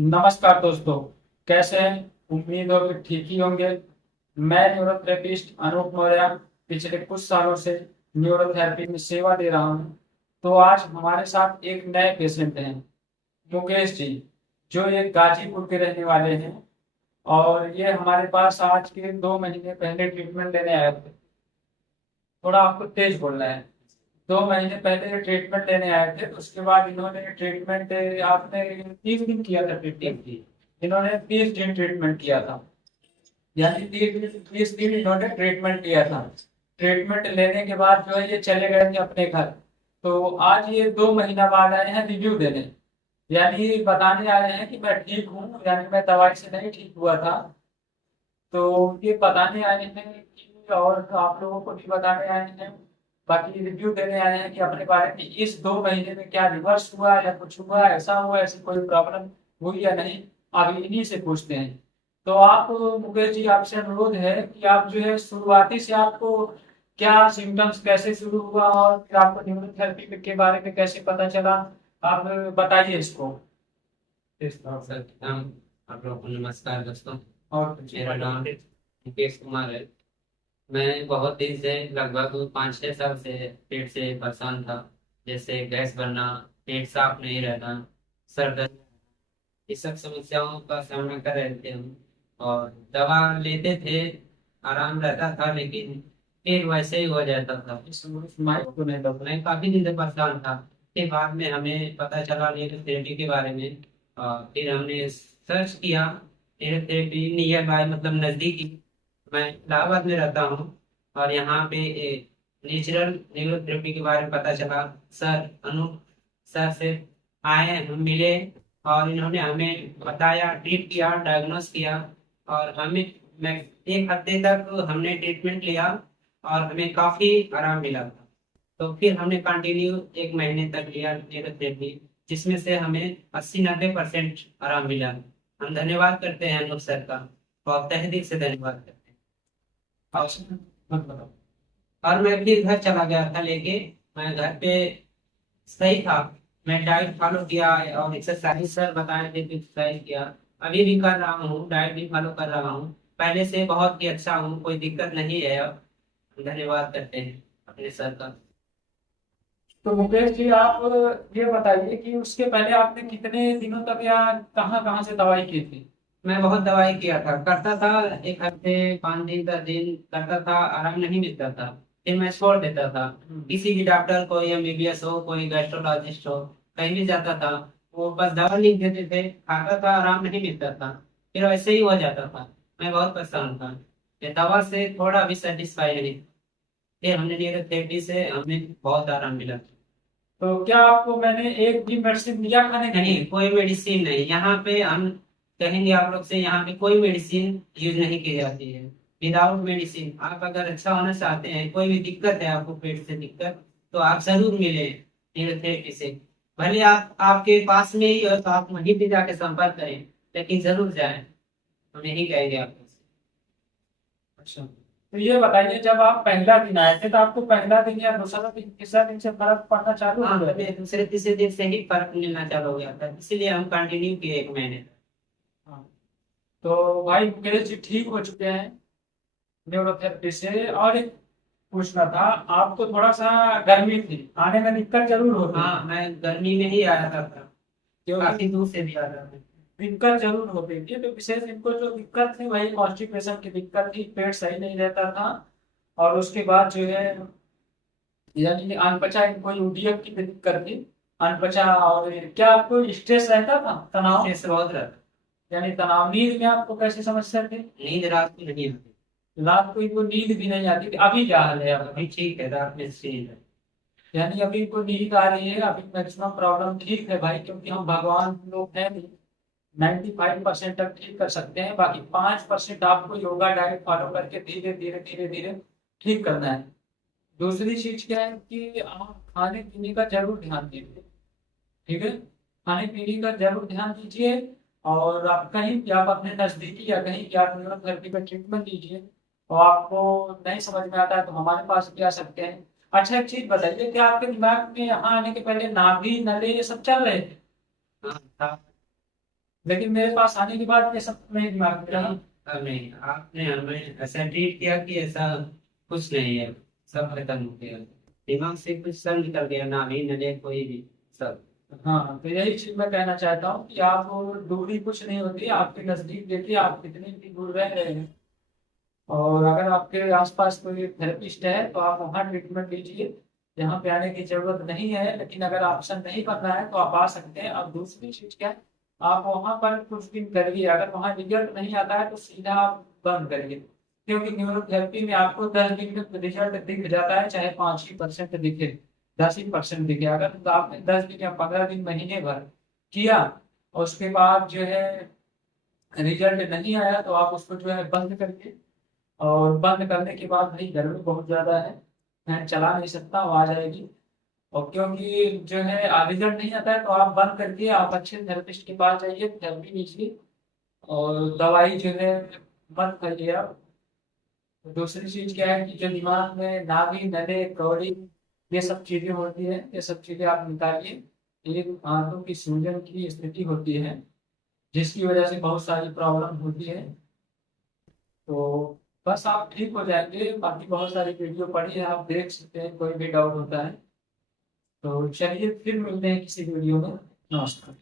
नमस्कार दोस्तों। कैसे हैं? उम्मीद हो कि ठीक ही होंगे। मैं न्यूरोथेरेपिस्ट अनूप मौर्य पिछले कुछ सालों से न्यूरोथेरेपी में सेवा दे रहा हूं। तो आज हमारे साथ एक नए पेशेंट हैं, मुकेश जी, जो एक गाजीपुर के रहने वाले हैं। और ये हमारे पास आज के 2 महीने पहले ट्रीटमेंट लेने आए थे। थोड़ा आपको तेज बोलना है। 2 महीने पहले ये ट्रीटमेंट लेने आए थे, उसके बाद इन्होंने ट्रीटमेंट, आपने 30 दिन किया था ट्रीटमेंट की। इन्होंने 30 दिन ट्रीटमेंट किया था, यानी 30 दिन इन्होंने ट्रीटमेंट लिया था। ट्रीटमेंट लेने के बाद जो है ये चले गए थे अपने घर। तो आज ये 2 महीना बाद आए हैं रिव्यू देने, यानी बताने आए हैं कि मैं ठीक हूँ, यानी मैं दवाई से नहीं ठीक हुआ था। तो ये बताने आए हैं कि, और आप लोगों को भी बताने आए हैं, बाकी रिव्यू देने आए हैं कि अपने बारे में इस 2 महीने में क्या रिवर्स हुआ या कुछ हुआ, ऐसा हुआ, ऐसी कोई प्रॉब्लम हुई या नहीं। अभी इन्हीं से पूछते हैं। तो आप, मुकेश जी, आपसे अनुरोध है कि आप जो है शुरुआती से आपको क्या सिम्टम्स कैसे शुरू हुआ और फिर आपको न्यूरोथेरेपी के बारे में कैसे पता चला, आप बताइए इसको इस तरह से। सर आप लोग को नमस्कार दोस्तों। और कुछ मेरा नाम बताइए। मुकेश कुमार है। मैं बहुत दिन से लगभग 5-6 साल से पेट से परेशान था। जैसे गैस बनना, पेट साफ नहीं रहना, सर दर्द, इस सब समस्याओं का सामना कर रहे थे हम। और दवा लेते थे, आराम रहता था, लेकिन फिर वैसे ही हो जाता था। इस माइक को नहीं दबा। मैं काफी दिन से परेशान था। के बाद में हमें पता चला न्यूरोथेरेपी के बारे में। फिर हमने सर्च किया न्यूरोथेरेपी नियर बाय, मतलब नजदीकी। मैं इलाहाबाद में रहता हूँ और यहाँ पे नेचुरल न्यूरोथेरेपी के बारे में पता चला। सर अनूप सर से आए, हम मिले और इन्होंने हमें बताया, ट्रीट किया, डायग्नोस किया। और हमें मैं 1 हफ्ते तक हमने ट्रीटमेंट लिया और हमें काफी आराम मिला। तो फिर हमने कंटिन्यू 1 महीने तक लिया न्यूरोथेरेपी, जिसमें से हमें 80-90% आराम मिला। हम धन्यवाद करते हैं अनूप सर का, और तहे दिल से धन्यवाद करते हैं। और अच्छा, मत बताओ। और मैं फिर घर चला गया था लेके। मैं घर पे सही था। मैं डाइट फॉलो किया और एक्सरसाइज सर बताए थे, एक्सरसाइज किया। अभी भी कर रहा हूँ, डाइट भी फॉलो कर रहा हूँ। पहले से बहुत ही अच्छा हूँ, कोई दिक्कत नहीं है अब। धन्यवाद करते हैं अपने सर का। तो मुकेश जी, आप ये बताइए कि उसके पहले आपने कितने दिनों तक या कहाँ कहाँ से दवाई की थी? मैं बहुत दवाई किया था, करता था। 1 हफ्ते 5 दिन का दिन करता था, आराम नहीं मिलता था। फिर मैं छोड़ देता था। किसी भी डॉक्टर, कोई एमबीबीएस हो, कोई गैस्ट्रोलॉजिस्ट हो, कहीं भी जाता था, वो बस दवा लिख देते थे, खाता था, आराम नहीं मिलता था। फिर वैसे ही हो जाता था। मैं बहुत परेशान था, ये दवा से थोड़ा भी सेटिस्फाई नहीं। फिर हमने न्यूरोथेरेपी से हमें बहुत आराम मिला। तो क्या आपको मैंने एक भी मेडिसिन दिया खाने के नहीं, लिए? कोई मेडिसिन नहीं। यहाँ पे हम कहेंगे आप लोग से, यहाँ पे कोई मेडिसिन यूज नहीं की जाती है। विदाउट मेडिसिन आप अगर अच्छा होना चाहते हैं, कोई भी दिक्कत है आपको, पेट से दिक्कत, तो आप जरूर मिले न्यूरोथेरेपी से। भले आप आपके पास में ही हो तो आप वहीं पे जाके संपर्क करें, लेकिन जरूर जाएं। हम यही कहेंगे आपको। अच्छा, तो ये बताइए, जब आप पहला दिन आए थे तो आपको पहला दिन या दूसरा दिन, तीसरा दिन से फर्क पड़ना चालू हाँ, हो गया था? हमें दूसरे तीसरे दिन से ही फर्क मिलना चालू हो गया था, इसीलिए हम कंटिन्यू किए 1 महीने। हाँ। तो भाई मुकेश जी ठीक हो चुके हैं न्यूरोथेरेपी से। और एक पूछना था, आपको थोड़ा सा गर्मी थी, आने में दिक्कत जरूर होती हाँ, थी, मैं गर्मी में ही आया था। क्योंकि काफी दूर से भी आ रहा था। दिक्कत जरूर होती थी। तो विशेष इनको जो दिक्कत थी वही कॉन्स्टिपेशन की दिक्कत थी, पेट सही नहीं रहता था। और उसके बाद जो है, यानी कि अनपचा, इनको यूडीएफ की भी दिक्कत थी, अनपचा। और क्या आपको स्ट्रेस रहता था, तनाव? स्ट्रेस बहुत रहता। यानी तनाव। नींद में आपको कैसी समस्या थी? नींद रात को नहीं आती। रात को इनको नींद भी नहीं आती थी। अभी क्या हाल है आपका? अभी ठीक है, रात में अच्छी नींद है। यानी अभी इनको नींद आ रही है, अभी मैक्सिमम प्रॉब्लम ठीक है भाई, क्योंकि हम भगवान लोग हैं नहीं। 95% तक ठीक कर सकते हैं, बाकी 5% आपको योगा डाइट फॉलो करके धीरे धीरे धीरे धीरे ठीक करना है। दूसरी चीज क्या है कि आप खाने पीने का जरूर ध्यान दीजिए। ठीक है, खाने पीने का जरूर ध्यान दीजिए। और आप कहीं भी, आप अपने नजदीकी या कहीं भी आप न्यूरोथेरेपी का ट्रीटमेंट लीजिए। और आपको नहीं समझ में आता है तो हमारे पास भी आ सकते हैं। अच्छा, एक चीज बताइए, क्या आपके दिमाग में यहाँ आने के पहले नाभि नले ये सब चल रहे थे? हाँ था। लेकिन मेरे पास आने के बाद ये सब नहीं दिमाग में रहा। नहीं, अब नहीं, आपने हमें ऐसा ट्रीट किया कि ऐसा कुछ नहीं है, सब खत्म हो गया, दिमाग से कुछ सब निकल गया, ना भी नले कोई भी, सब। हाँ, तो यही चीज मैं कहना चाहता हूँ कि आप दूरी कुछ नहीं होती, आपके नजदीक देखिए आप कितनी भी दूर रह रहे हैं, और अगर आपके आसपास कोई थेरेपिस्ट है तो आप वहाँ ट्रीटमेंट लीजिए। यहाँ पे आने की जरूरत नहीं है, लेकिन अगर ऑप्शन नहीं करना है तो आप आ सकते हैं। अब दूसरी चीज क्या है, आप वहाँ पर कुछ दिन करिए, अगर वहाँ रिजल्ट नहीं आता है तो सीधा आप बंद करिए। क्योंकि न्यूरोथेरेपी में आपको 10 दिन में रिजल्ट दिख जाता है, चाहे 5% दिखे, 10% दिखे। अगर तो आपने 10 दिन या 15 दिन, महीने भर किया और उसके बाद जो है रिजल्ट नहीं आया, तो आप उसको जो है बंद करके, और बंद करने के बाद भाई गर्मी बहुत ज्यादा है, फैन चला नहीं सकता, आवाज आएगी। और क्योंकि जो है रिजल्ट नहीं आता है तो आप बंद करके आप अच्छे थेरेपिस्ट के पास जाइए, थेरेपी लीजिए, और दवाई जो है मत खाइए आप। दूसरी चीज क्या है कि जो दिमाग में नाभी नले कौड़ी ये सब चीजें होती है, ये सब चीजें आप निकालिए। एक आंतों की सूजन की स्थिति होती है, जिसकी वजह से बहुत सारी प्रॉब्लम होती है। तो बस आप ठीक हो जाएंगे। बाकी बहुत सारी वीडियो पड़ी है, आप देख सकते हैं, कोई भी डाउट होता है तो चलिए फिर मिलते हैं किसी वीडियो में। नमस्कार।